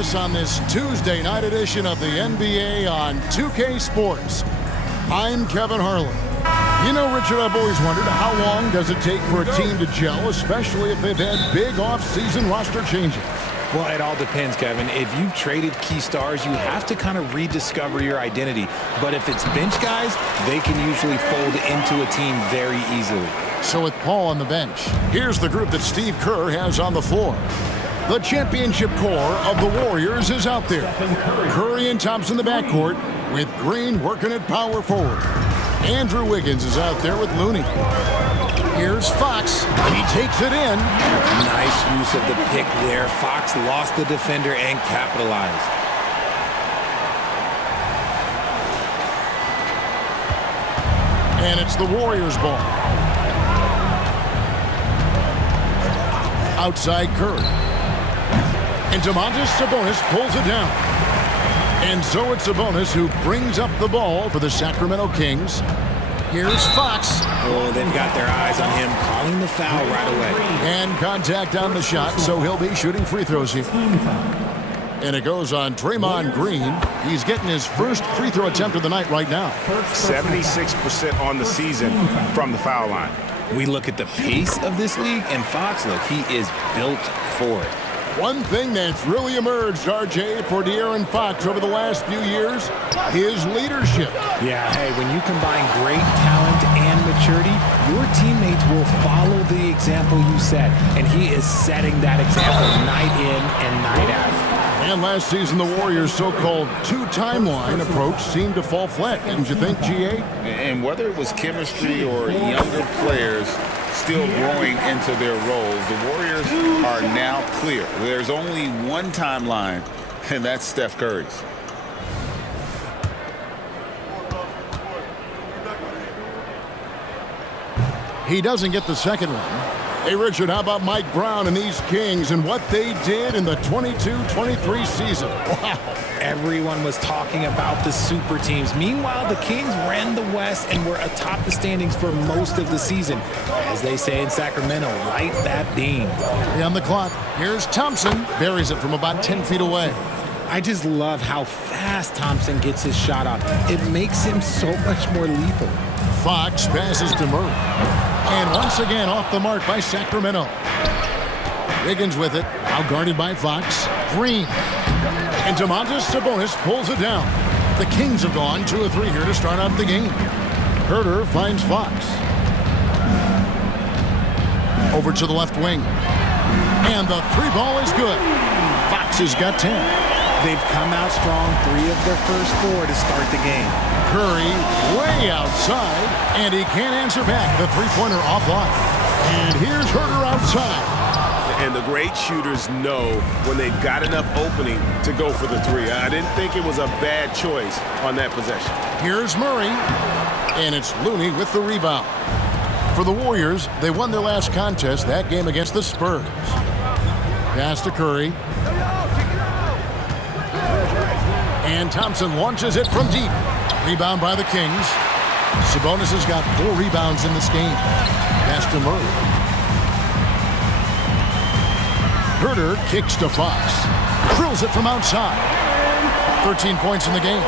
us on this Tuesday night edition of the NBA on 2K Sports. I'm Kevin Harlan. You know, Richard, I've always wondered, how long does it take for a team to gel, especially if they've had big off-season roster changes? Well, it all depends, Kevin. If you've traded key stars, you have to kind of rediscover your identity. But if it's bench guys, they can usually fold into a team very easily. So with Paul on the bench, here's the group that Steve Kerr has on the floor. The championship core of the Warriors is out there. Curry and Thompson in the backcourt, with Green working at power forward. Andrew Wiggins is out there with Looney. Here's Fox. He takes it in. Nice use of the pick there. Fox lost the defender and capitalized. And it's the Warriors' ball. Outside Curry. And Domantas Sabonis pulls it down. And so it's Sabonis who brings up the ball for the Sacramento Kings. Here's Fox. Oh, they've got their eyes on him, calling the foul right away. And contact on the shot, so he'll be shooting free throws here. And it goes on Draymond Green. He's getting his first free throw attempt of the night right now. 76% on the season from the foul line. We look at the pace of this league, and Fox, look, he is built for it. One thing that's really emerged, RJ, for De'Aaron Fox over the last few years, his leadership. Yeah, hey, when you combine great talent and maturity, your teammates will follow the example you set, and he is setting that example night in and night out. And last season, the Warriors' so-called two-timeline approach seemed to fall flat, didn't you think, GA? And whether it was chemistry or younger players still growing into their roles, the Warriors are now clear. There's only one timeline, and that's Steph Curry's. He doesn't get the second one. Hey, Richard, how about Mike Brown and these Kings and what they did in the 22-23 season? Wow. Everyone was talking about the super teams. Meanwhile, the Kings ran the West and were atop the standings for most of the season. As they say in Sacramento, light that beam. On the clock, here's Thompson. Buries it from about 10 feet away. I just love how fast Thompson gets his shot off. It makes him so much more lethal. Fox passes to Murray. And once again off the mark by Sacramento. Wiggins with it, now guarded by Fox. Green. And Domantas Sabonis pulls it down. The Kings have gone 2 of 3 here to start out the game. Herter finds Fox. Over to the left wing. And the 3 ball is good. Fox has got 10. They've come out strong 3 of their first 4 to start the game. Curry way outside, and he can't answer back. The three-pointer offline. And here's Herter outside. And the great shooters know when they've got enough opening to go for the 3. I didn't think it was a bad choice on that possession. Here's Murray, and it's Looney with the rebound. For the Warriors, they won their last contest, that game against the Spurs. Pass to Curry. And Thompson launches it from deep. Rebound by the Kings. Sabonis has got 4 rebounds in this game. Pass to Murray. Herter kicks to Fox. Drills it from outside. 13 points in the game.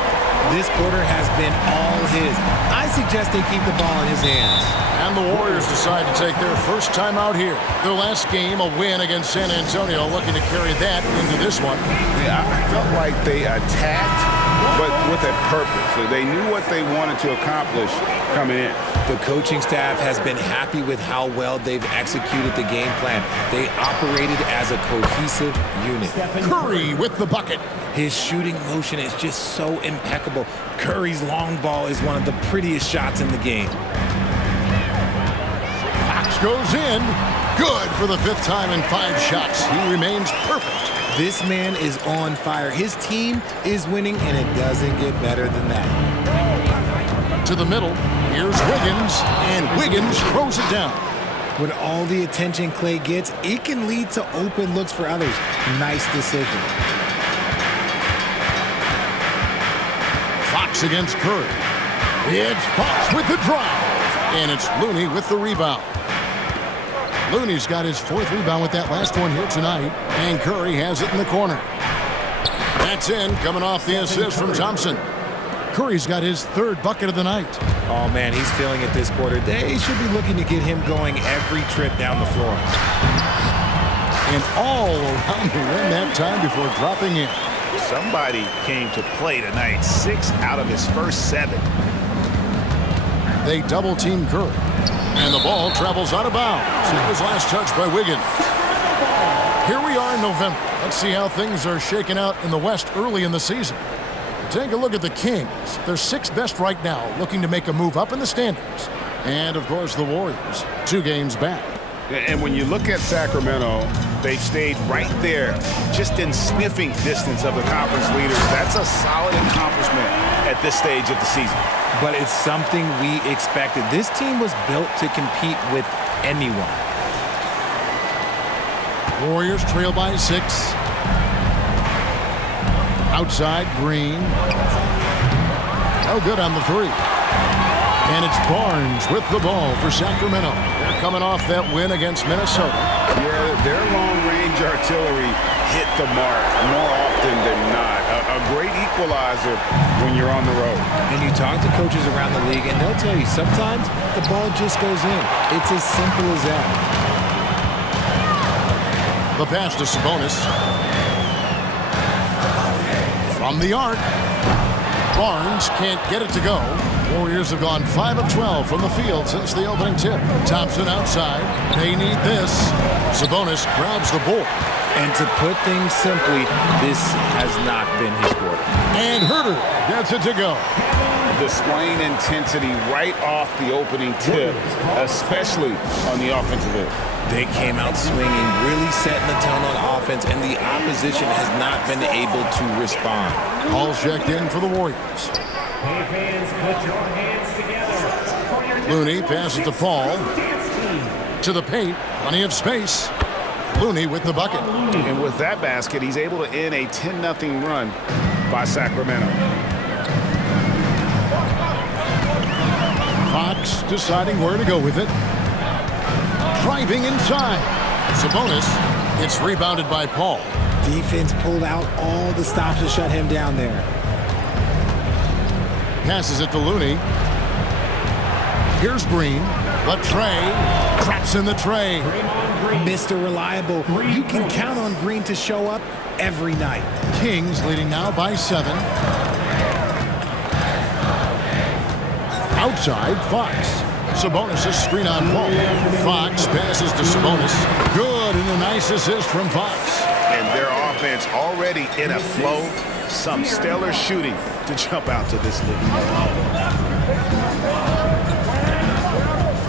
This quarter has been all his. I suggest they keep the ball in his hands. And the Warriors decide to take their first time out here. Their last game, a win against San Antonio, looking to carry that into this one. Yeah, I felt like they attacked, but with a purpose. So they knew what they wanted to accomplish coming in. The coaching staff has been happy with how well they've executed the game plan. They operated as a cohesive unit. Curry with the bucket. His shooting motion is just so impeccable. Curry's long ball is one of the prettiest shots in the game. Fox goes in. Good for the 5th time in 5 shots. He remains perfect. This man is on fire. His team is winning, and it doesn't get better than that. To the middle, here's Wiggins, and Wiggins throws it down. With all the attention Clay gets, it can lead to open looks for others. Nice decision. Fox against Curry. It's Fox with the drive, and it's Looney with the rebound. Looney's got his 4th rebound with that last one here tonight, and Curry has it in the corner. That's in, coming off the assist from Thompson. Curry's got his third bucket of the night. Oh, man, he's feeling it this quarter. They should be looking to get him going every trip down the floor. And all around the rim that time before dropping in. Somebody came to play tonight. 6 out of his first 7. They double-team Curry. And the ball travels out of bounds. It was last touched by Wiggins. Here we are in November. Let's see how things are shaking out in the West early in the season. Take a look at the Kings. They're 6th best right now, looking to make a move up in the standings. And, of course, the Warriors, 2 games back. And when you look at Sacramento, they've stayed right there, just in sniffing distance of the conference leaders. That's a solid accomplishment at this stage of the season. But it's something we expected. This team was built to compete with anyone. Warriors trail by 6. Outside, Green. No good on the 3. And it's Barnes with the ball for Sacramento. They're coming off that win against Minnesota. Yeah, their long-range artillery hit the mark more often than not. A great equalizer when you're on the road. And you talk to coaches around the league, and they'll tell you sometimes the ball just goes in. It's as simple as that. The pass to Sabonis. From the arc. Barnes can't get it to go. Warriors have gone 5 of 12 from the field since the opening tip. Thompson outside. They need this. Sabonis grabs the board. And to put things simply, this has not been his quarter. And Herter gets it to go. Displaying intensity right off the opening tip, especially on the offensive end. They came out swinging, really setting the tone on offense, and the opposition has not been able to respond. All checked in for the Warriors. Hey fans, put your hands together for your Looney passes to Paul. To the paint, plenty of space. Looney with the bucket. And with that basket, he's able to end a 10-0 run by Sacramento. Fox deciding where to go with it. Driving inside. Sabonis. It's rebounded by Paul. Defense pulled out all the stops to shut him down there. Passes it to Looney. Here's Green. The tray. Traps in the tray. Mr. Reliable. You can count on Green to show up every night. Kings leading now by 7. Outside, Fox. Sabonis' screen on Paul. Fox passes to Sabonis. Good, and a nice assist from Fox. And their offense already in a flow. Some stellar shooting to jump out to this league.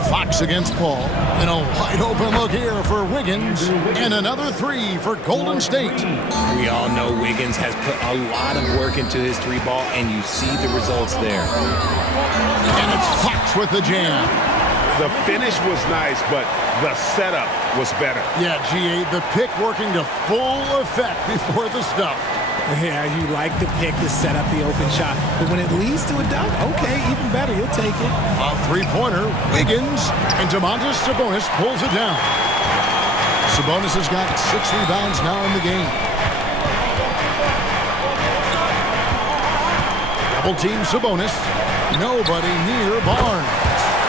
Fox against Paul. And a wide open look here for Wiggins. And another 3 for Golden State. We all know Wiggins has put a lot of work into his 3-ball, and you see the results there. And it's Fox with the jam. The finish was nice, but the setup was better. Yeah, G8, the pick working to full effect before the stuff. Yeah, you like the pick to set up the open shot, but when it leads to a dunk, okay, even better, you'll take it. A 3-pointer, Wiggins, and Domantas Sabonis pulls it down. Sabonis has got 6 rebounds now in the game. Double team Sabonis. Nobody near Barnes.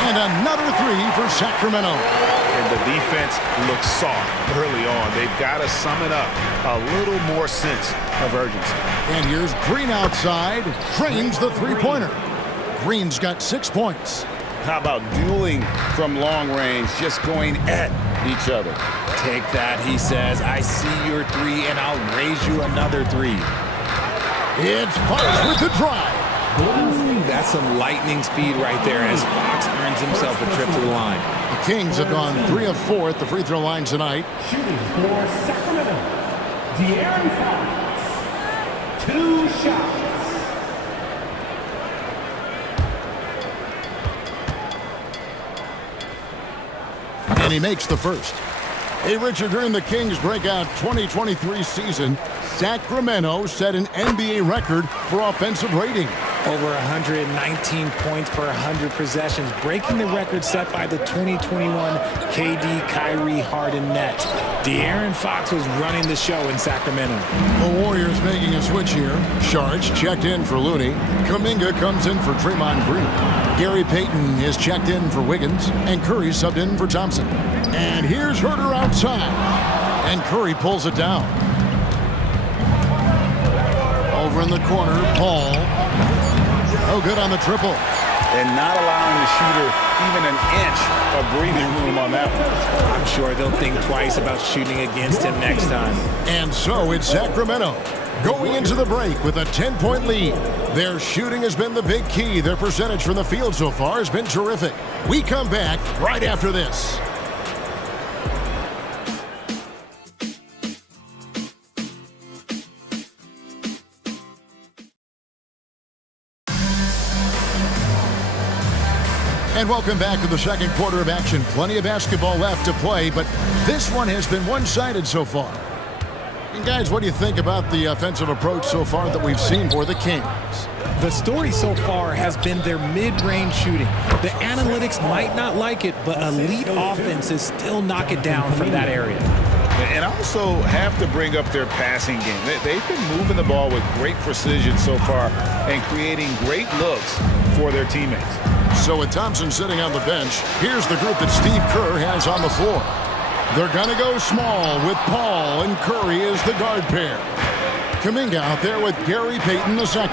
And another 3 for Sacramento. And the defense looks soft early on. They've got to sum it up. A little more sense of urgency. And here's Green outside. Trains the 3-pointer. Green's got 6 points. How about dueling from long range, just going at each other? Take that, he says. I see your 3, and I'll raise you another 3. It's Fox with the drive. Ooh, that's some lightning speed right there as Fox earns himself a trip to the line. The Kings have gone 3 of 4 at the free throw line tonight. shooting for Sacramento, De'Aaron Fox. 2 shots. And he makes the first. Hey, Richard, during the Kings' breakout 2023 season, Sacramento set an NBA record for offensive rating. Over 119 points per 100 possessions, breaking the record set by the 2021 KD Kyrie Harden net. De'Aaron Fox was running the show in Sacramento. The Warriors making a switch here. Sharge checked in for Looney. Kuminga comes in for Draymond Green. Gary Payton is checked in for Wiggins. And Curry subbed in for Thompson. And here's Herter outside. And Curry pulls it down. Over in the corner, Paul. No good on the triple. And not allowing the shooter even an inch of breathing room on that one. I'm sure they'll think twice about shooting against him next time. And so it's Sacramento going into the break with a 10-point lead. Their shooting has been the big key. Their percentage from the field so far has been terrific. We come back right after this. And welcome back to the second quarter of action. Plenty of basketball left to play, but this one has been one-sided so far. And guys, what do you think about the offensive approach so far that we've seen for the Kings? The story so far has been their mid-range shooting. The analytics might not like it, but elite offenses still knock it down from that area. And also have to bring up their passing game. They've been moving the ball with great precision so far and creating great looks for their teammates. So with Thompson sitting on the bench, here's the group that Steve Kerr has on the floor. They're going to go small with Paul and Curry as the guard pair. Kuminga out there with Gary Payton II.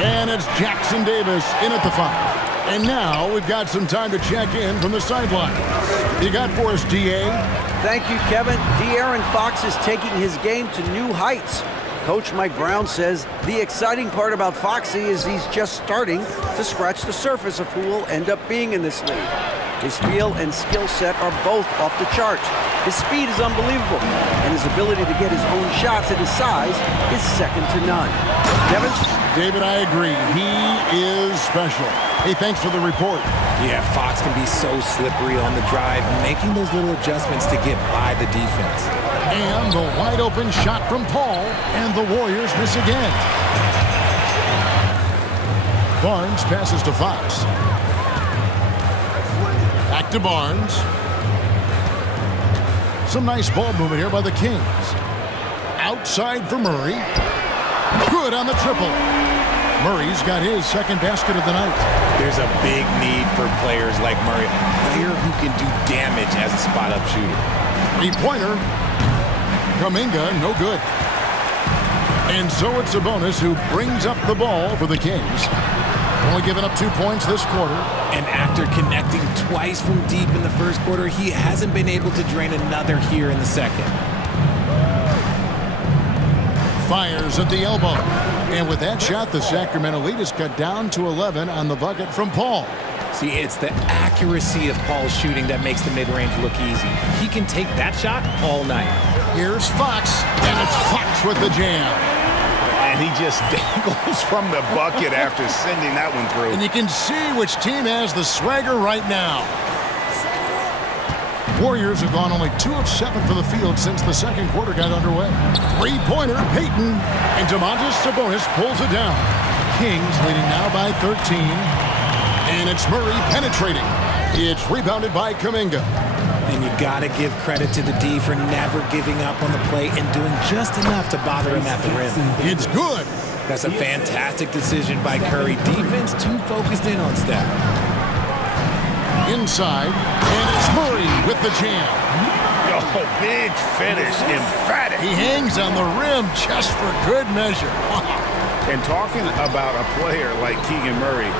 And it's Jackson Davis in at the 5. And now we've got some time to check in from the sideline. You got for us, D.A.? Thank you, Kevin. De'Aaron Fox is taking his game to new heights. Coach Mike Brown says the exciting part about Foxy is he's just starting to scratch the surface of who will end up being in this league. His feel and skill set are both off the charts. His speed is unbelievable, and his ability to get his own shots at his size is second to none. Kevin? David, I agree. He is special. Hey, thanks for the report. Yeah, Fox can be so slippery on the drive, making those little adjustments to get by the defense. And the wide open shot from Paul, and the Warriors miss again. Barnes passes to Fox. Back to Barnes. Some nice ball movement here by the Kings. Outside for Murray. Good on the triple. Murray's got his second basket of the night. There's a big need for players like Murray, a player who can do damage as a spot-up shooter. Three-pointer. Kuminga, no good. And so it's Sabonis who brings up the ball for the Kings. Only giving up 2 points this quarter. And after connecting twice from deep in the first quarter, he hasn't been able to drain another here in the second. Fires at the elbow. And with that shot, the Sacramento lead is cut down to 11 on the bucket from Paul. See, it's the accuracy of Paul's shooting that makes the mid-range look easy. He can take that shot all night. Here's Fox, and it's Fox with the jam. And he just dangles from the bucket after sending that one through. And you can see which team has the swagger right now. Warriors have gone only 2 of 7 for the field since the second quarter got underway. Three-pointer, Payton, and Domantas Sabonis pulls it down. Kings leading now by 13. And it's Murray penetrating. It's rebounded by Kuminga. And you got to give credit to the D for never giving up on the play and doing just enough to bother him at the rim. It's good. That's a fantastic decision by Curry. Defense too focused in on Steph. Inside, and it's Murray with the jam. Oh, big finish, emphatic. He hangs on the rim just for good measure. And talking about a player like Keegan Murray,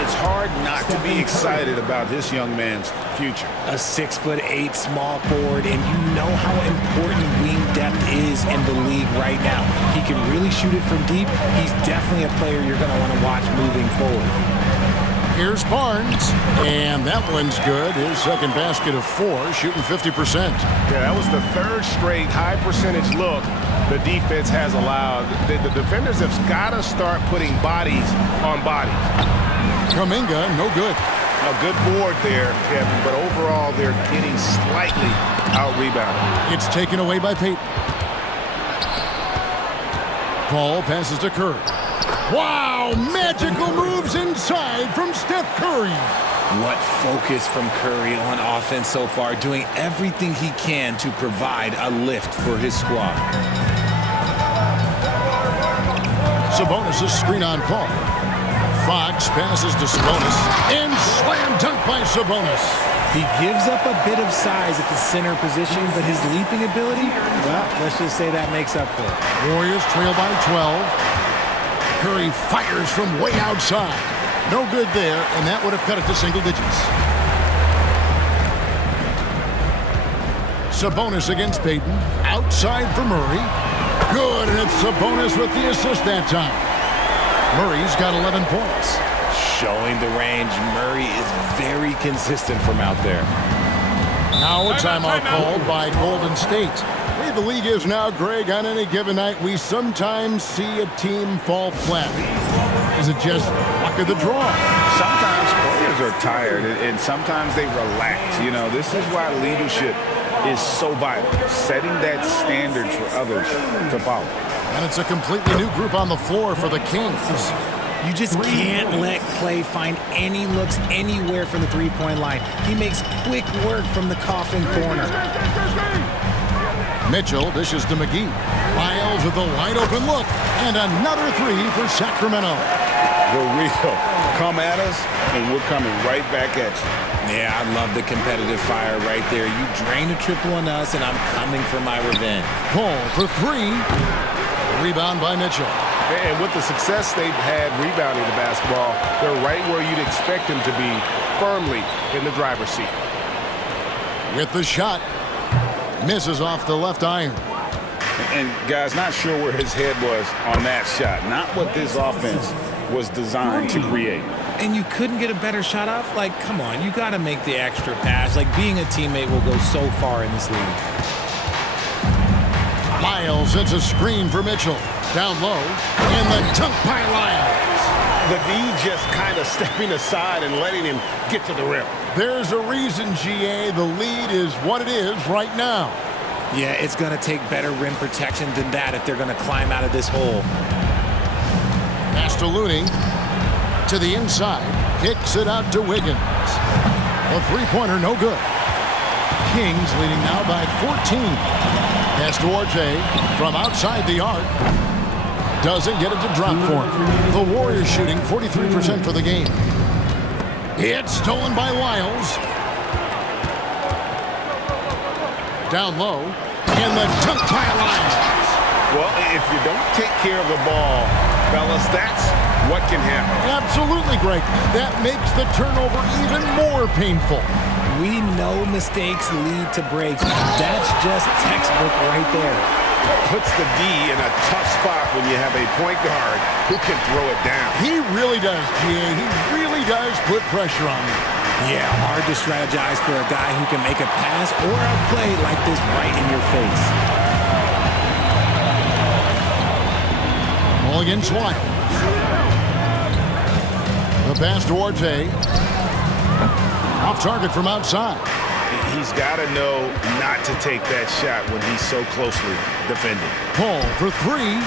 it's hard not to be excited about this young man's future. A 6'8" small forward, and you know how important wing depth is in the league right now. He can really shoot it from deep. He's definitely a player you're going to want to watch moving forward. Here's Barnes, and that one's good. His second basket of 4, shooting 50%. Yeah, that was the third straight high percentage look the defense has allowed. The defenders have got to start putting bodies on bodies. Kuminga, no good. A good board there, Kevin, but overall they're getting slightly out-rebounded. It's taken away by Payton. Paul passes to Kerr. Wow, magical moves inside from Steph Curry. What focus from Curry on offense so far, doing everything he can to provide a lift for his squad. Sabonis' screen on call. Fox passes to Sabonis and slam dunk by Sabonis. He gives up a bit of size at the center position, but his leaping ability, well, let's just say that makes up for it. Warriors trail by 12. Curry fires from way outside. No good there, and that would have cut it to single digits. Sabonis against Payton. Outside for Murray. Good, and it's Sabonis with the assist that time. Murray's got 11 points. Showing the range, Murray is very consistent from out there. Now a timeout called by Golden State. The way the league is now, Greg, on any given night, we sometimes see a team fall flat. Is it just luck of the draw? Sometimes players are tired, and sometimes they relax. You know, this is why leadership is so vital, setting that standard for others to follow. And it's a completely new group on the floor for the Kings. You just can't let Klay find any looks anywhere from the three-point line. He makes quick work from the coffin corner. Mitchell dishes to McGee. Lyles with a wide-open look, and another three for Sacramento. The real come at us, and we're coming right back at you. Yeah, I love the competitive fire right there. You drain a triple on us, and I'm coming for my revenge. Paul for three. Rebound by Mitchell. And with the success they've had rebounding the basketball, they're right where you'd expect them to be, firmly in the driver's seat. With the shot. Misses off the left iron. And, guys, not sure where his head was on that shot. Not what this offense was designed to create. And you couldn't get a better shot off? Like, come on, you got to make the extra pass. Like, being a teammate will go so far in this league. Lyles sends a screen for Mitchell. Down low, and the dunk by Lyles. The D just kind of stepping aside and letting him get to the rim. There's a reason, GA, the lead is what it is right now. Yeah, it's going to take better rim protection than that if they're going to climb out of this hole. Pass to Looney. To the inside. Kicks it out to Wiggins. A three-pointer, no good. Kings leading now by 14. Pass to Orte from outside the arc. Doesn't get it to drop for him. The Warriors shooting 43% for the game. It's stolen by Lyles. Down low. And the dunk by Lyles. Well, if you don't take care of the ball, fellas, that's what can happen. Absolutely, Greg. That makes the turnover even more painful. We know mistakes lead to breaks. That's just textbook right there. Puts the D in a tough spot when you have a point guard who can throw it down. He really does, GA. He really does put pressure on you. Yeah, hard to strategize for a guy who can make a pass or a play like this right in your face. Ball against Lyles. The pass to Orte. Off target from outside. He's got to know not to take that shot when he's so closely defended. Paul for three.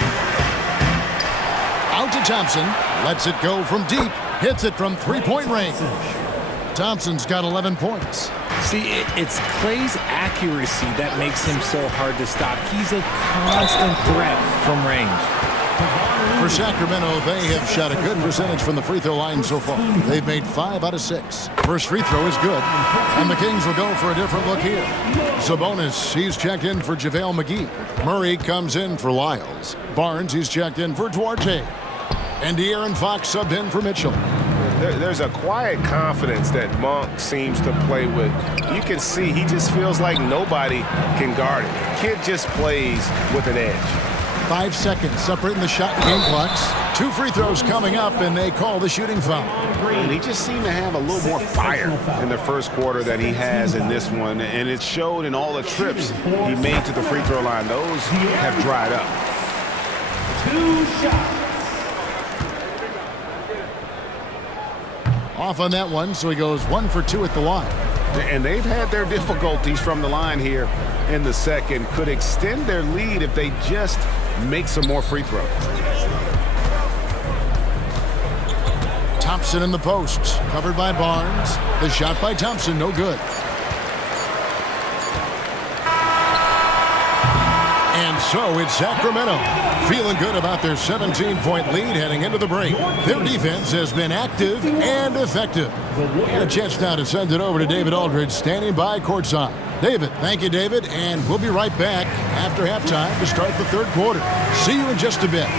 Out to Thompson. Lets it go from deep. Hits it from three-point range. Thompson's got 11 points. See, it's Klay's accuracy that makes him so hard to stop. He's a constant threat from range. For Sacramento, they have shot a good percentage from the free throw line so far. They've made 5 out of 6. First free throw is good, and the Kings will go for a different look here. Sabonis, he's checked in for JaVale McGee. Murray comes in for Lyles. Barnes, he's checked in for Duarte. And De'Aaron Fox subbed in for Mitchell. There's a quiet confidence that Monk seems to play with. You can see he just feels like nobody can guard it. Kid just plays with an edge. 5 seconds separating the shot and game clocks. 2 free throws coming up, and they call the shooting foul. And he just seemed to have a little more fire in the first quarter than he has in this one. And it showed in all the trips he made to the free throw line. Those have dried up. 2 shots. Off on that one, so he goes 1 for 2 at the line. And they've had their difficulties from the line here in the second. Could extend their lead if they just make some more free throws. Thompson in the posts, covered by Barnes. The shot by Thompson, no good. And so it's Sacramento, feeling good about their 17-point lead heading into the break. Their defense has been active and effective. And a chance now to send it over to David Aldridge, standing by courtside. David, thank you, David, and we'll be right back after halftime to start the third quarter. See you in just a bit.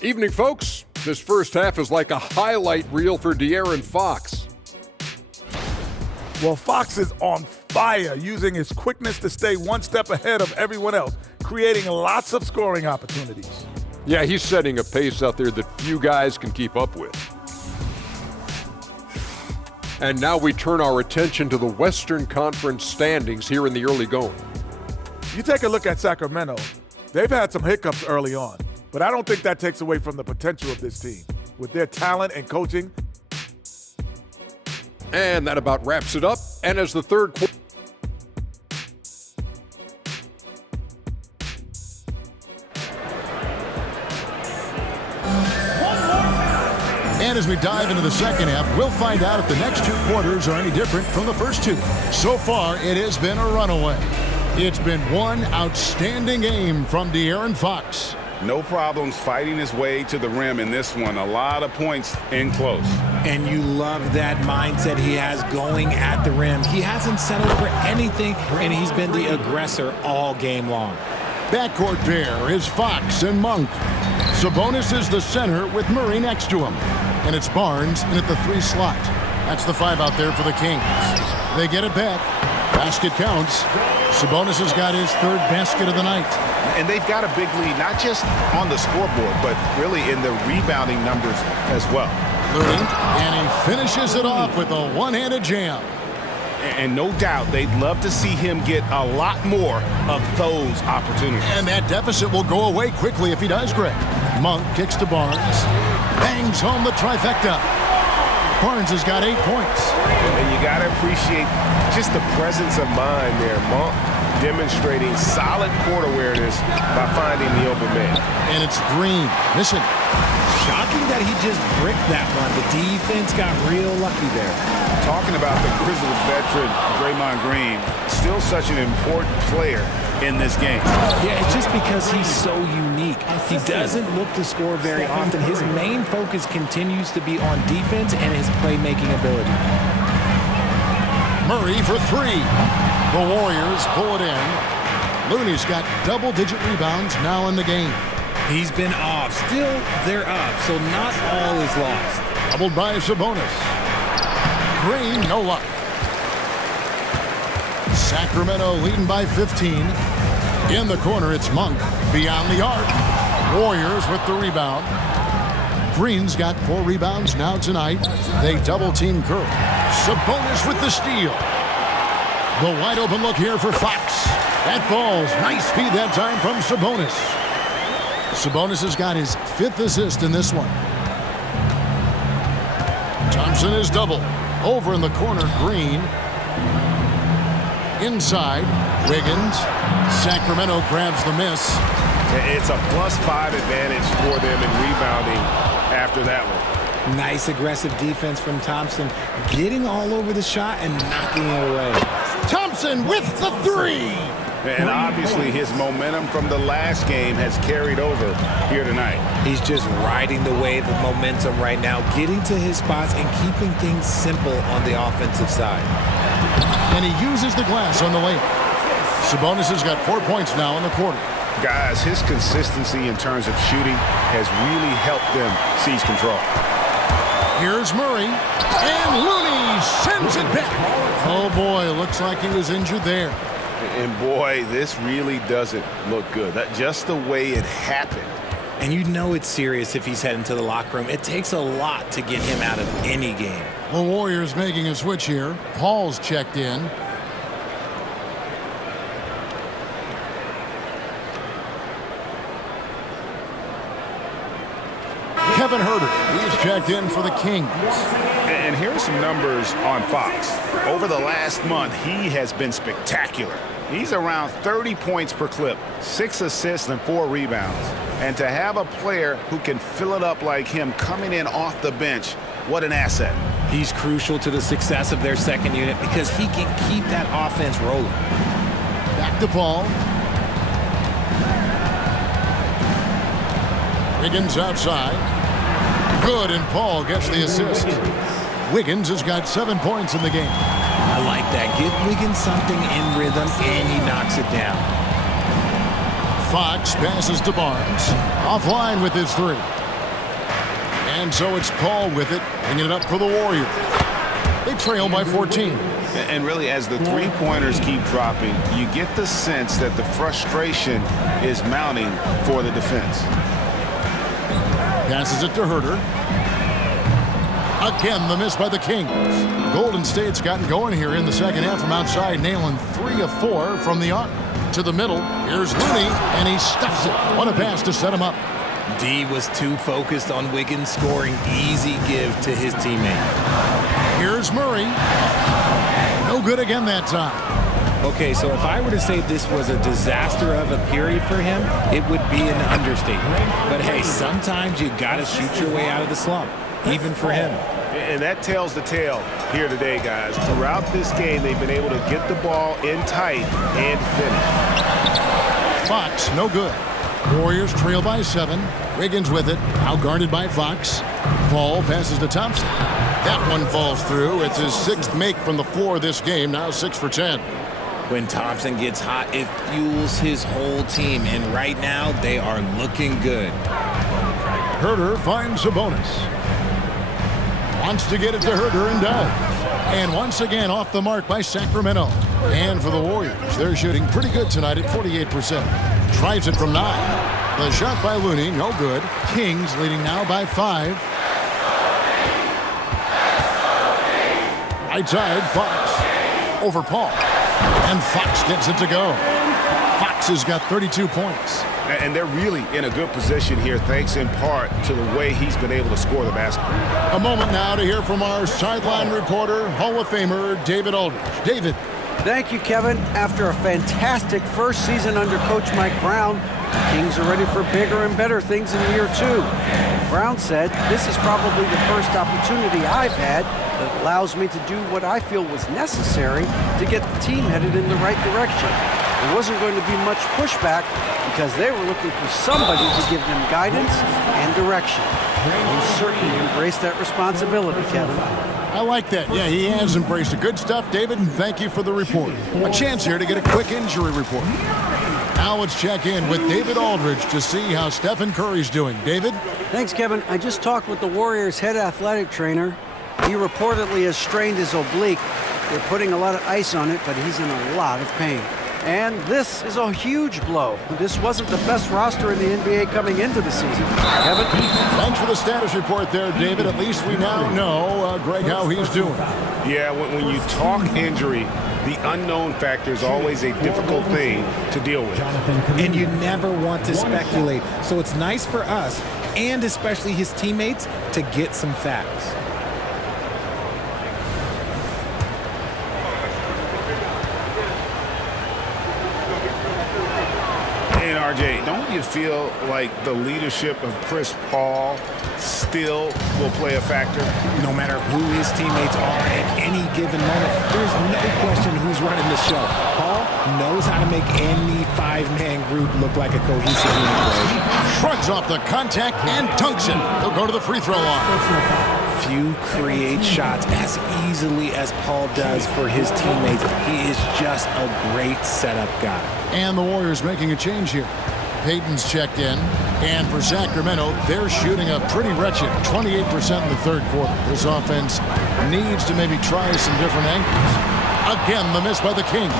Evening, folks. This first half is like a highlight reel for De'Aaron Fox. Well, Fox is on fire, using his quickness to stay one step ahead of everyone else, creating lots of scoring opportunities. Yeah, he's setting a pace out there that few guys can keep up with. And now we turn our attention to the Western Conference standings here in the early going. You take a look at Sacramento, they've had some hiccups early on, but I don't think that takes away from the potential of this team. With their talent and coaching. And that about wraps it up. And as the third quarter. And as we dive into the second half, we'll find out if the next two quarters are any different from the first two. So far, it has been a runaway. It's been one outstanding game from De'Aaron Fox. No problems fighting his way to the rim in this one. A lot of points in close. And you love that mindset he has going at the rim. He hasn't settled for anything, and he's been the aggressor all game long. Backcourt pair is Fox and Monk. Sabonis is the center with Murray next to him. And it's Barnes in at the 3 slot. That's the 5 out there for the Kings. They get it back. Basket counts. Sabonis has got his 3rd basket of the night. And they've got a big lead, not just on the scoreboard, but really in the rebounding numbers as well. Looney, and he finishes it off with a one-handed jam. And no doubt they'd love to see him get a lot more of those opportunities. And that deficit will go away quickly if he does, Greg. Monk kicks to Barnes. Bangs home the trifecta. Barnes has got 8 points. And you got to appreciate just the presence of mind there. Monk demonstrating solid court awareness by finding the open man. And it's Green missing. Shocking that he just bricked that one. The defense got real lucky there. Talking about the grizzled veteran, Draymond Green, still such an important player in this game. Yeah, it's just because he's so unique. He doesn't look to score very often. His main focus continues to be on defense and his playmaking ability. Murray for 3. The Warriors pull it in. Looney's got double-digit rebounds now in the game. He's been off. Still, they're up, so not all is lost. Doubled by Sabonis. Green, no luck. Sacramento leading by 15. In the corner, it's Monk. Beyond the arc. Warriors with the rebound. Green's got 4 rebounds now tonight. They double-team Curry. Sabonis with the steal. The wide open look here for Fox. That falls. Nice feed that time from Sabonis. Sabonis has got his 5th assist in this one. Thompson is double. Over in the corner, Green. Inside, Wiggins. Sacramento grabs the miss. It's a +5 advantage for them in rebounding after that one. Nice aggressive defense from Thompson, getting all over the shot and knocking it away. Thompson with the 3. And obviously his momentum from the last game has carried over here tonight. He's just riding the wave of momentum right now, getting to his spots and keeping things simple on the offensive side. And he uses the glass on the layup. Sabonis has got 4 points now in the quarter. Guys, his consistency in terms of shooting has really helped them seize control. Here's Murray, and Looney sends it back. Oh boy, looks like he was injured there. And boy, this really doesn't look good. That just the way it happened. And you know it's serious if he's heading to the locker room. It takes a lot to get him out of any game. The Warriors making a switch here. Paul's checked in. Kevin Huerter, he's checked in for the Kings. And here's some numbers on Fox. Over the last month, he has been spectacular. He's around 30 points per clip, 6 assists and 4 rebounds. And to have a player who can fill it up like him coming in off the bench, what an asset. He's crucial to the success of their second unit because he can keep that offense rolling. Back to Paul. Wiggins outside. Good, and Paul gets the assist. Wiggins has got 7 points in the game. I like that. Give Wiggins something in rhythm, and he knocks it down. Fox passes to Barnes. Offline with his 3. And so it's Paul with it, bringing it up for the Warriors. They trail by 14. And really, as the three-pointers keep dropping, you get the sense that the frustration is mounting for the defense. Passes it to Herter. Again, the miss by the Kings. Golden State's gotten going here in the second half from outside, nailing 3 of 4 from the arc. To the middle, here's Looney, and he stuffs it. What a pass to set him up. D was too focused on Wiggins scoring. Easy give to his teammate. Here's Murray. No good again that time. Okay, so if I were to say this was a disaster of a period for him, it would be an understatement. But hey, sometimes you gotta shoot your way out of the slump, even for him. And that tells the tale here today, guys. Throughout this game, they've been able to get the ball in tight and finish. Fox, no good. Warriors trail by 7. Wiggins with it, outguarded by Fox. Paul passes to Thompson. That one falls through. It's his 6th make from the floor this game, now 6 for 10. When Thompson gets hot, it fuels his whole team, and right now they are looking good. Herter finds a bonus. Wants to get it to Herter and does. And once again off the mark by Sacramento. And for the Warriors, they're shooting pretty good tonight at 48%. Tries it from 9. The shot by Looney, no good. Kings leading now by 5. Right side, Fox. Over Paul. And Fox gets it to go. Fox has got 32 points. And they're really in a good position here, thanks in part to the way he's been able to score the basketball. A moment now to hear from our sideline reporter, Hall of Famer David Aldridge. David. Thank you, Kevin. After a fantastic first season under Coach Mike Brown, the Kings are ready for bigger and better things in year 2. Brown said, "This is probably the first opportunity I've had that allows me to do what I feel was necessary to get the team headed in the right direction. There wasn't going to be much pushback because they were looking for somebody to give them guidance and direction." He certainly embraced that responsibility, Kevin. I like that. Yeah, he has embraced it. Good stuff, David, and thank you for the report. A chance here to get a quick injury report. Now let's check in with David Aldridge to see how Stephen Curry's doing. David? Thanks, Kevin. I just talked with the Warriors' head athletic trainer. He reportedly has strained his oblique. They're putting a lot of ice on it, but he's in a lot of pain. And this is a huge blow. This wasn't the best roster in the NBA coming into the season. Kevin? Thanks for the status report there, David. At least we now know, Greg, how he's doing. Yeah, when you talk injury, the unknown factor is always a difficult thing to deal with. And you never want to speculate. So it's nice for us, and especially his teammates, to get some facts. RJ, don't you feel like the leadership of Chris Paul still will play a factor? No matter who his teammates are at any given moment, there's no question who's running the show. Paul knows how to make any 5-man group look like a cohesive unit. Shrugs off the contact and dunks it. He'll go to the free throw line. Few create shots as easily as Paul does for his teammates. He is just a great setup guy. And the Warriors making a change here. Payton's checked in. And for Sacramento, they're shooting a pretty wretched 28% in the third quarter. This offense needs to maybe try some different angles. Again, the miss by the Kings.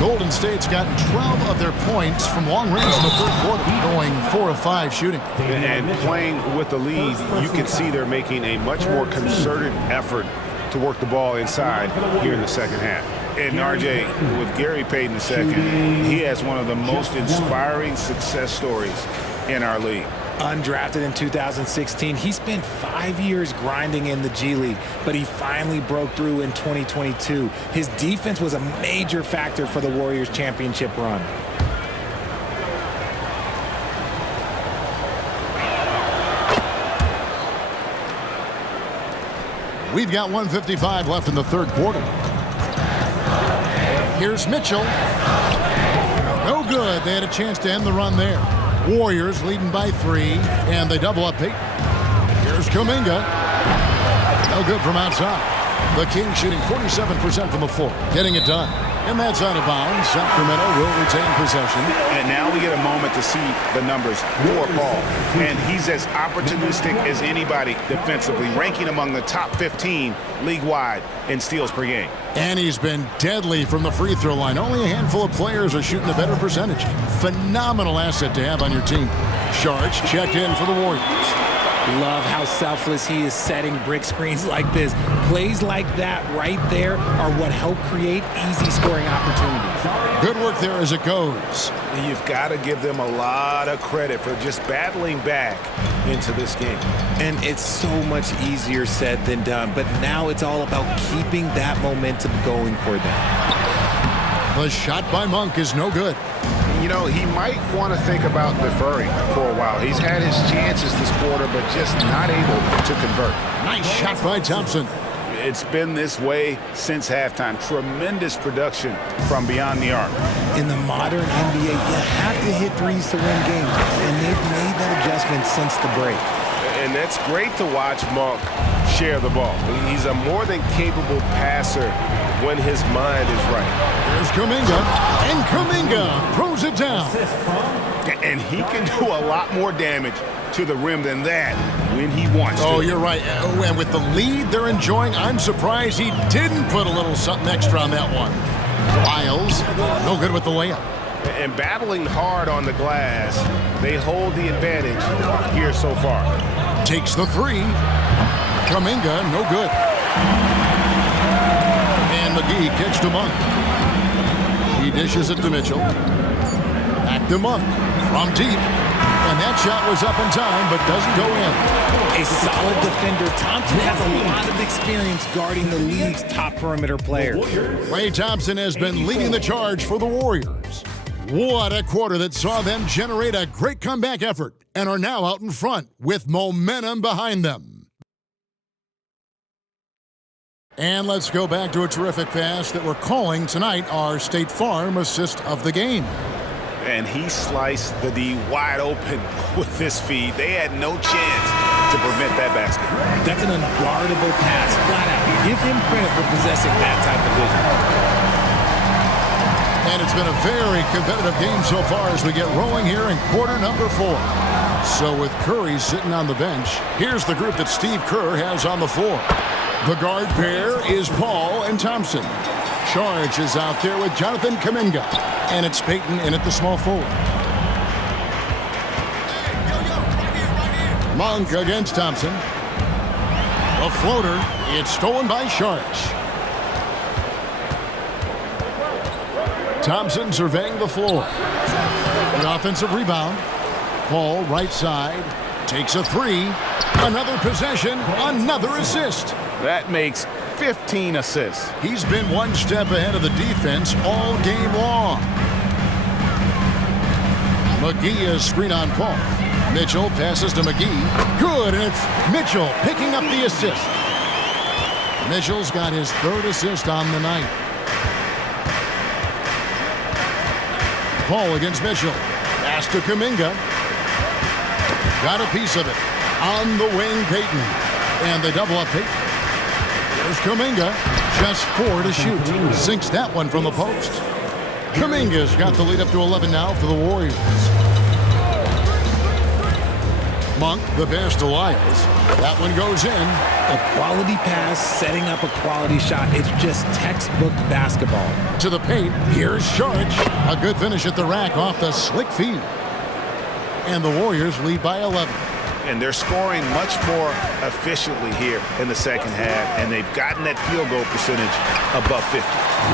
Golden State's gotten 12 of their points from long range in the third quarter, going 4 of 5 shooting. And playing with the lead, you can see they're making a much more concerted effort to work the ball inside here in the second half. And RJ, with Gary Payton II, he has one of the most inspiring success stories in our league. Undrafted in 2016, he spent 5 years grinding in the G League, but he finally broke through in 2022. His defense was a major factor for the Warriors' championship run. We've got 1:55 left in the third quarter. Here's Mitchell. No good. They had a chance to end the run there. Warriors leading by 3, and they double up Payton. Here's Kuminga. No good from outside. The Kings shooting 47% from the floor, getting it done. And that's out of bounds. Sacramento will retain possession. And now we get a moment to see the numbers for Paul. And he's as opportunistic as anybody defensively, ranking among the top 15 league-wide in steals per game. And he's been deadly from the free throw line. Only a handful of players are shooting a better percentage. Phenomenal asset to have on your team. Sharge checked in for the Warriors. Love how selfless he is setting brick screens like this. Plays like that right there are what help create easy scoring opportunities. Good work there as it goes. You've got to give them a lot of credit for just battling back into this game. And it's so much easier said than done, but now it's all about keeping that momentum going for them. The shot by Monk is no good. You know, he might want to think about deferring for a while. He's had his chances this quarter, but just not able to convert. Nice shot by Thompson. It's been this way since halftime. Tremendous production from beyond the arc. In the modern NBA, you have to hit threes to win games, and they've made that adjustment since the break. And that's great to watch Monk share the ball. He's a more than capable passer when his mind is right. Here's Kuminga, and Kuminga throws it down. And he can do a lot more damage to the rim than that when he wants to. Oh, you're right. And with the lead they're enjoying, I'm surprised he didn't put a little something extra on that one. Lyles, no good with the layup. And battling hard on the glass, they hold the advantage here so far. Takes the 3. Kuminga, no good. And McGee kicks to Monk. He dishes it to Mitchell. Back to Monk from deep. And that shot was up in time, but doesn't go in. A solid defender. Thompson has a lot of experience guarding the league's top perimeter players. Klay Thompson has been leading the charge for the Warriors. What a quarter that saw them generate a great comeback effort and are now out in front with momentum behind them. And let's go back to a terrific pass that we're calling tonight our State Farm assist of the game. And he sliced the D wide open with this feed. They had no chance to prevent that basket. That's an unguardable pass, flat out. Give him credit for possessing that type of vision. And it's been a very competitive game so far as we get rolling here in quarter number 4. So with Curry sitting on the bench, here's the group that Steve Kerr has on the floor. The guard pair is Paul and Thompson. Sharge is out there with Jonathan Kuminga. And it's Payton in at the small forward. Monk against Thompson. A floater. It's stolen by Sharge. Thompson surveying the floor. The offensive rebound. Paul right side. Takes a 3. Another possession. Another assist. That makes 15 assists. He's been one step ahead of the defense all game long. McGee is screen on Paul. Mitchell passes to McGee. Good, and it's Mitchell picking up the assist. Mitchell's got his 3rd assist on the night. Paul against Mitchell. Pass to Kuminga. Got a piece of it. On the wing, Payton. And they double up Payton. There's Kuminga. Just 4 to shoot. Sinks that one from the post. Kuminga's got the lead up to 11 now for the Warriors. Monk, the pass to Lyles. That one goes in. A quality pass, setting up a quality shot. It's just textbook basketball. To the paint, here's Sharge. A good finish at the rack off the slick feed. And the Warriors lead by 11. And they're scoring much more efficiently here in the second half, and they've gotten that field goal percentage above 50.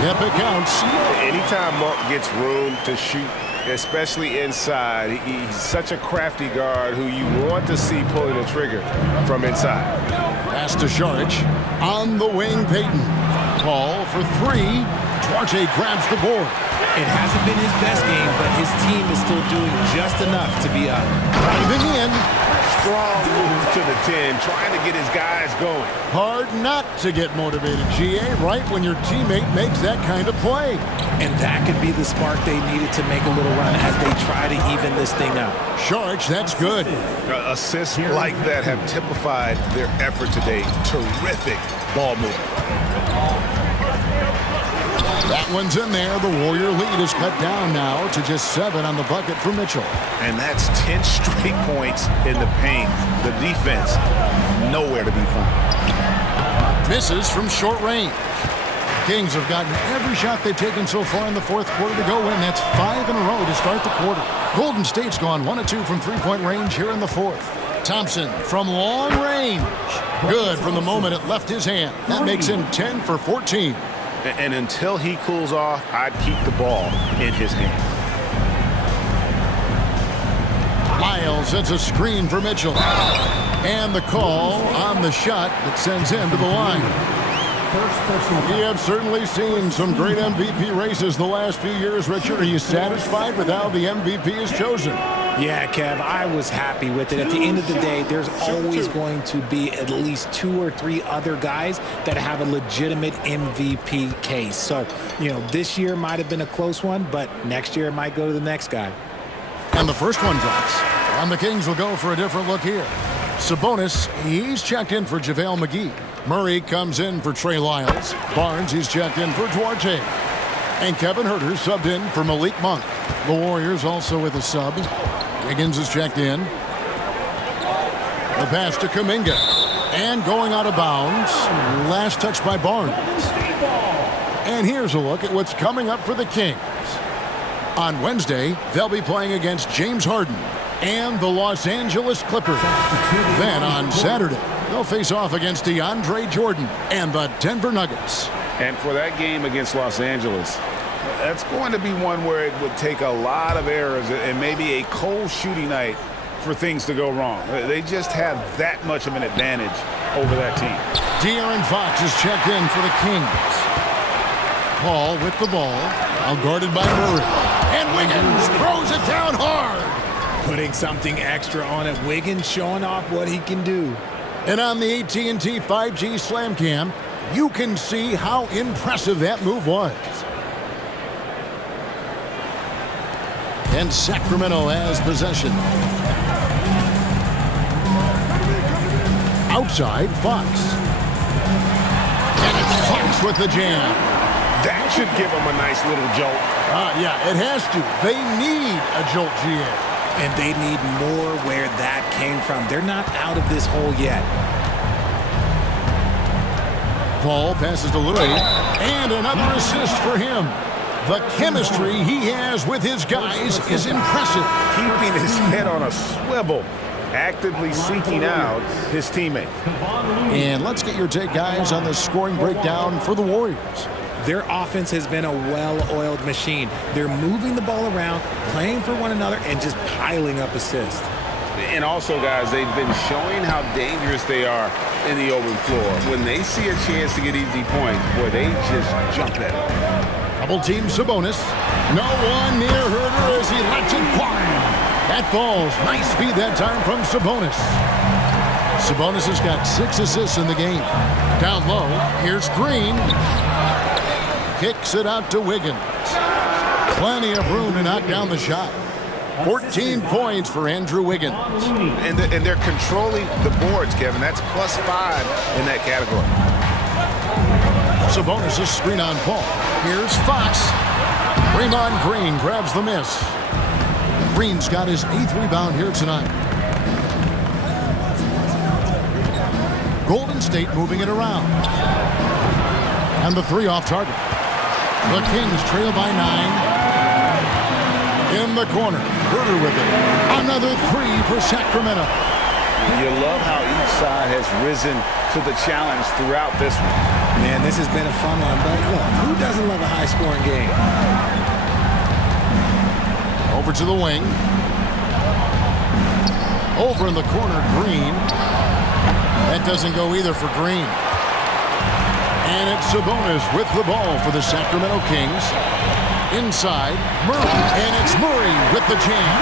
Yep, it counts. Anytime Monk gets room to shoot especially inside. He's such a crafty guard who you want to see pulling the trigger from inside. Pass to Saric. On the wing, Payton. Paul for three. Duarte grabs the board. It hasn't been his best game, but his team is still doing just enough to be up. Driving in. Strong move to the 10, trying to get his guys going. Hard not to get motivated, GA, right when your teammate makes that kind of play. And that could be the spark they needed to make a little run as they try to even this thing up. Saric, that's good. Assists like that have typified their effort today. Terrific ball movement. That one's in there. The Warrior lead is cut down now to just 7 on the bucket for Mitchell. And that's 10 straight points in the paint. The defense, nowhere to be found. Misses from short range. Kings have gotten every shot they've taken so far in the fourth quarter to go in. That's 5 in a row to start the quarter. Golden State's gone 1 of 2 from three-point range here in the fourth. Thompson from long range. Good from the moment it left his hand. That makes him 10 for 14. And until he cools off, I'd keep the ball in his hand. Lyles sets a screen for Mitchell. And the call on the shot that sends him to the line. We have certainly seen some great MVP races the last few years, Richard. Are you satisfied with how the MVP is chosen? Yeah, Kev, I was happy with it. At the end of the day, there's always going to be at least 2 or 3 other guys that have a legitimate MVP case. So, this year might have been a close one, but next year it might go to the next guy. And the first one drops. And the Kings will go for a different look here. Sabonis, he's checked in for JaVale McGee. Murray comes in for Trey Lyles. Barnes, he's checked in for Duarte. And Kevin Huerter subbed in for Malik Monk. The Warriors also with a sub. Wiggins is checked in. The pass to Kuminga. And going out of bounds. Last touch by Barnes. And here's a look at what's coming up for the Kings. On Wednesday, they'll be playing against James Harden and the Los Angeles Clippers. Then on Saturday, they'll face off against DeAndre Jordan and the Denver Nuggets. And for that game against Los Angeles, that's going to be one where it would take a lot of errors and maybe a cold shooting night for things to go wrong. They just have that much of an advantage over that team. De'Aaron Fox is checked in for the Kings. Paul with the ball, now guarded by Murray. And Wiggins throws it down hard. Putting something extra on it. Wiggins showing off what he can do. And on the AT&T 5G Slam Cam, you can see how impressive that move was. And Sacramento has possession. Outside, Fox. And it's Fox with the jam. That should give them a nice little jolt. Yeah, it has to. They need a jolt, GA. And they need more where that came from. They're not out of this hole yet. Paul passes to Louis. And another assist for him. The chemistry he has with his guys is impressive. Keeping his head on a swivel, actively seeking out his teammate. And let's get your take, guys, on the scoring breakdown for the Warriors. Their offense has been a well-oiled machine. They're moving the ball around, playing for one another, and just piling up assists. And also, guys, they've been showing how dangerous they are in the open floor. When they see a chance to get easy points, boy, they just jump at it. Double team Sabonis. No one near Huerter as he lets it fly. That falls. Nice feed that time from Sabonis. Sabonis has got 6 assists in the game. Down low, here's Green. Kicks it out to Wiggins. Plenty of room to knock down the shot. 14 points for Andrew Wiggins. And they're controlling the boards, Kevin. That's +5 in that category. Sabonis' screen on Paul. Here's Fox. Draymond Green grabs the miss. Green's got his 8th rebound here tonight. Golden State moving it around. And the 3 off target. The Kings trail by 9. In the corner. Huerter with it. Another 3 for Sacramento. You love how each side has risen to the challenge throughout this one. Man, this has been a fun one, but look, who doesn't love a high-scoring game? Over to the wing. Over in the corner, Green. That doesn't go either for Green. And it's Sabonis with the ball for the Sacramento Kings. Inside, Murray. And it's Murray with the jam.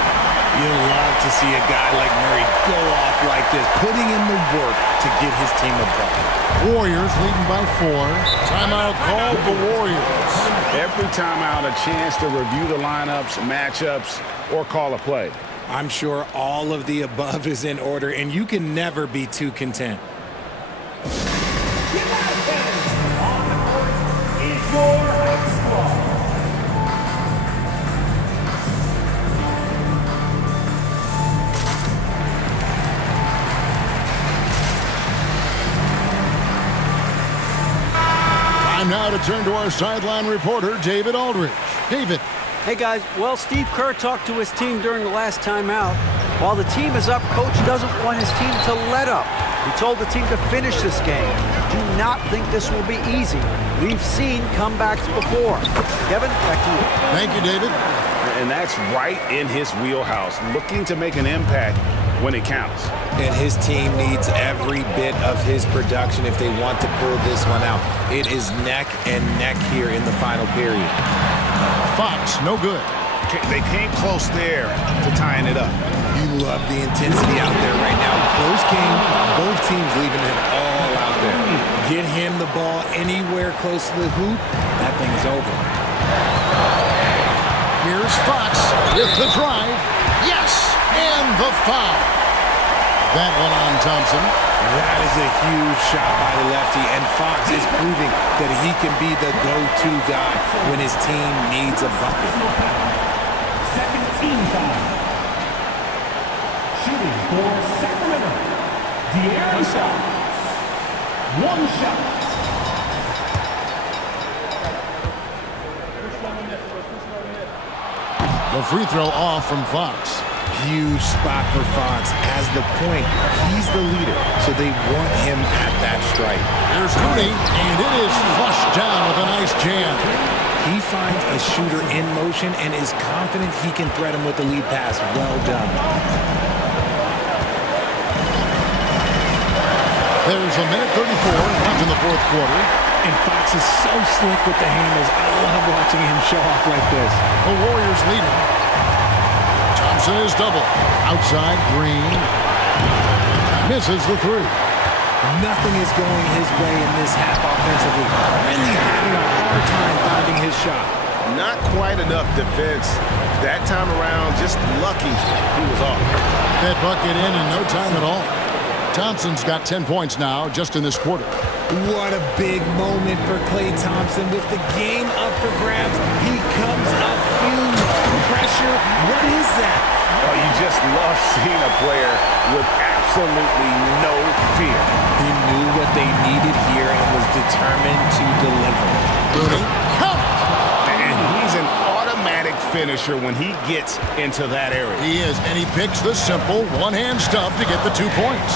You love to see a guy like Murray go off like this, putting in the work to get his team a bucket. Warriors leading by 4. Timeout called the Warriors. Every timeout, a chance to review the lineups, matchups, or call a play. I'm sure all of the above is in order, and you can never be too content. On the court is your Squad. Time now to turn to our sideline reporter, David Aldridge. David. Hey guys, well, Steve Kerr talked to his team during the last timeout. While the team is up, coach doesn't want his team to let up. He told the team to finish this game. Do not think this will be easy. We've seen comebacks before. Kevin, back to you. Thank you, David. And that's right in his wheelhouse, looking to make an impact when it counts. And his team needs every bit of his production if they want to pull this one out. It is neck and neck here in the final period. Fox, no good. They came close there to tying it up. You love the intensity out there right now. Close game, both teams leaving it all out there. Get him the ball anywhere close to the hoop, that thing is over. Here's Fox with the drive. Yes, and the foul. That one on Thompson. That is a huge shot by the lefty, and Fox is proving that he can be the go-to guy when his team needs a bucket. Second team foul. Shooting for Sacramento, De'Aaron Fox. One shot. The free throw off from Fox. Huge spot for Fox. As the point, he's the leader, so they want him at that strike. There's Looney, and it is flushed down with a nice jam. He finds a shooter in motion and is confident he can thread him with the lead pass. Well done. There's a minute 34 left in the fourth quarter. And Fox is so slick with the handles. I love watching him show off like this. The Warriors leading. Thompson is double. Outside, Green. Misses the three. Nothing is going his way in this half offensively. Really having a hard time finding his shot. Not quite enough defense. That time around, just lucky he was off. That bucket in no time at all. Thompson's got 10 points now just in this quarter. What a big moment for Klay Thompson with the game up for grabs. He comes up huge. Pressure. What is that? Oh, you just love seeing a player with absolutely no fear. He knew what they needed here and was determined to deliver. Looney, count it! And he's an automatic finisher when he gets into that area. He is, and he picks the simple one-hand stuff to get the 2 points.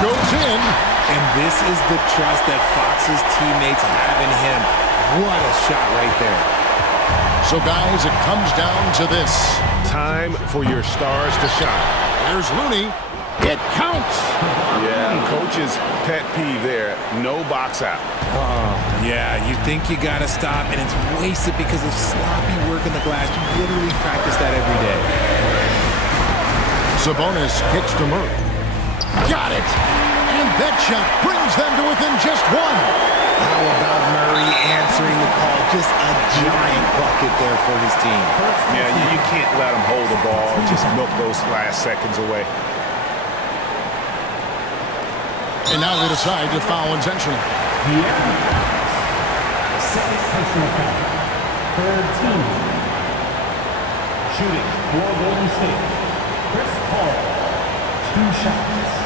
Goes in. And this is the trust that Fox's teammates have in him. What a shot right there. So, guys, it comes down to this. Time for your stars to shine. There's Looney. It counts. Yeah, coach's pet peeve there. No box out. Yeah, you think you got to stop, and it's wasted because of sloppy work in the glass. You literally practice that every day. Sabonis kicks to Murray. Got it. And that shot brings them to within just one. How about Murray answering the call? Just a giant bucket there for his team. Yeah, you can't let him hold the ball and just milk those last seconds away. And now they decide to foul intentionally. De'Aaron Fox. Second personal foul. Third team. Shooting for Golden State, Chris Paul. 2 shots.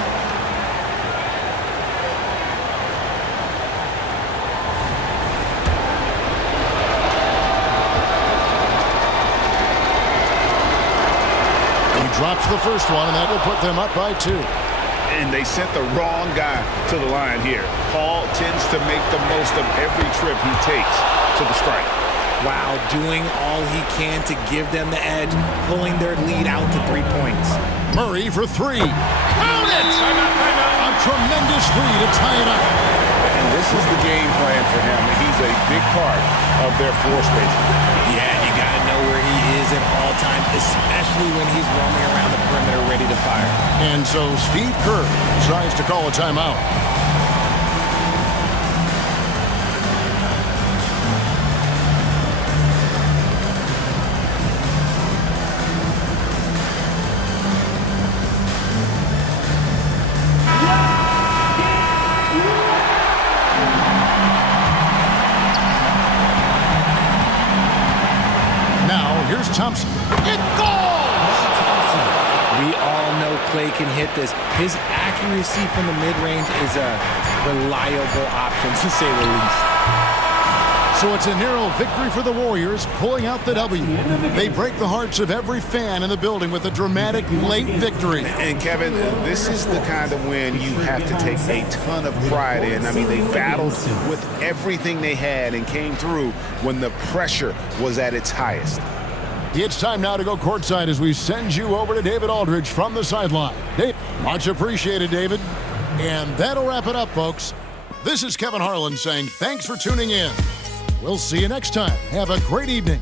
Drops the first one, and that will put them up by 2. And they sent the wrong guy to the line here. Paul tends to make the most of every trip he takes to the strike. while doing all he can to give them the edge, pulling their lead out to 3 points. Murray for three. Count it! A tremendous three to tie it up. And this is the game plan for him. He's a big part of their floor space. Yeah, you got to know where he is at all times, especially when he's roaming around the perimeter ready to fire. And so Steve Kerr decides to call a timeout. Here's Thompson. It goes! We all know Klay can hit this. His accuracy from the mid-range is a reliable option, to say the least. So it's a narrow victory for the Warriors, pulling out the W. They break the hearts of every fan in the building with a dramatic late victory. And Kevin, this is the kind of win you have to take a ton of pride in. I mean, they battled with everything they had and came through when the pressure was at its highest. It's time now to go courtside as we send you over to David Aldridge from the sideline. Dave, much appreciated, David. And that'll wrap it up, folks. This is Kevin Harlan saying thanks for tuning in. We'll see you next time. Have a great evening.